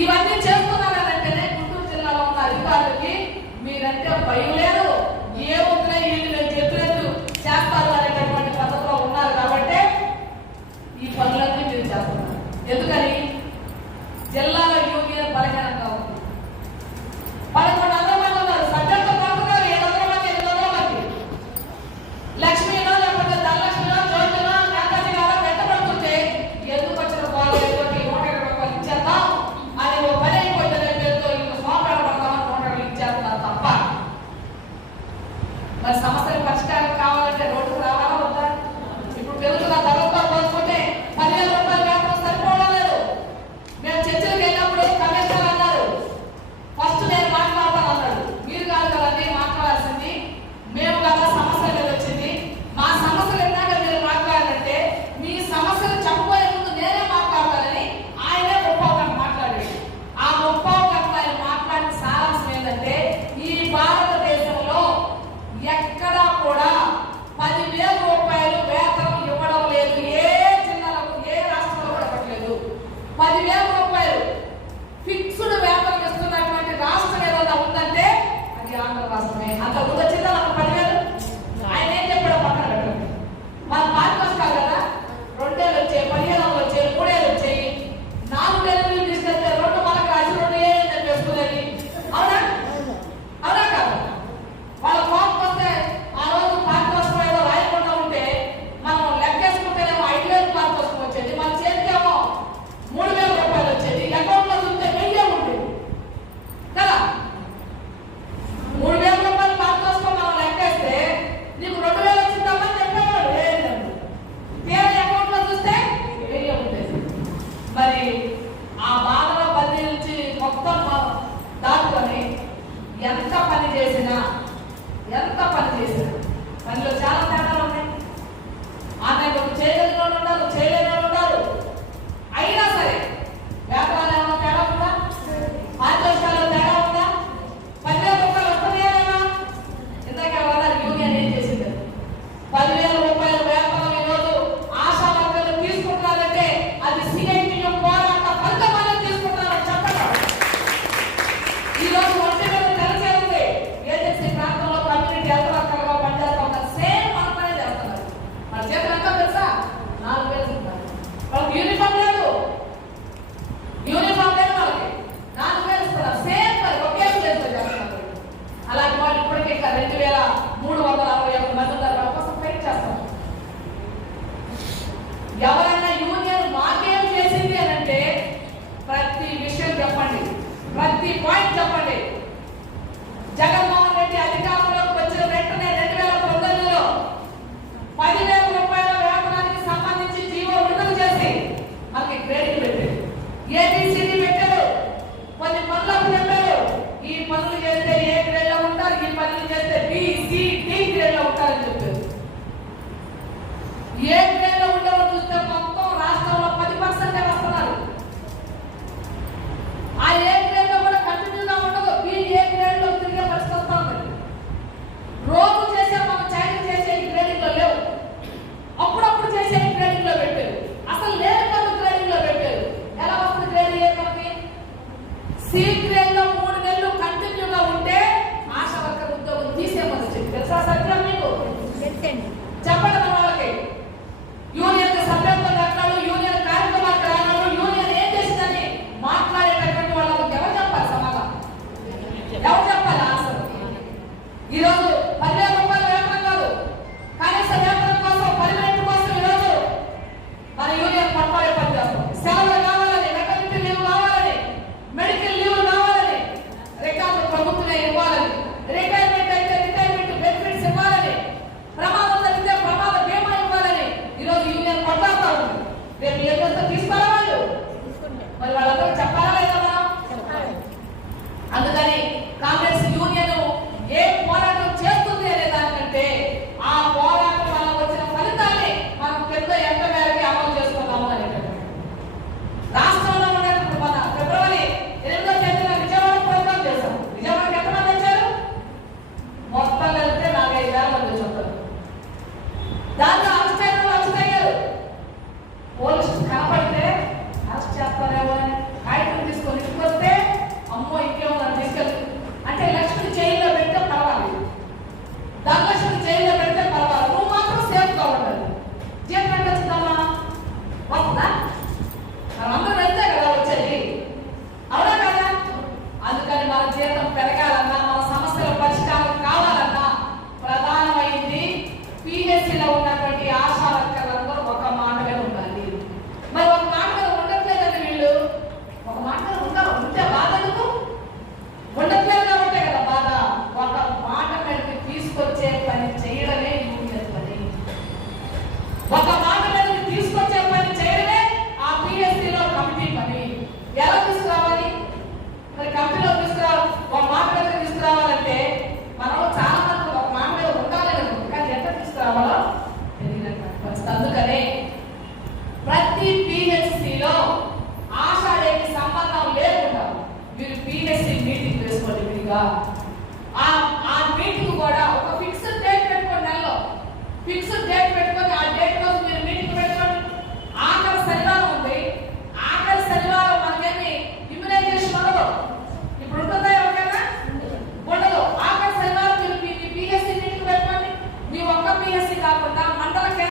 ఇవన్నీ చేస్తున్నారంటేనే గుంటూరు జిల్లాలో ఉన్న అధికారులకి మీరంటే భయం లేదు. ఏ వద్దున వీళ్ళు నేను చెప్పినట్టు చేస్తారు పద్ధతిలో ఉన్నారు కాబట్టి ఈ పనులన్నీ మీరు చేస్తున్నారు. ఎందుకని? జిల్లా Pero la otra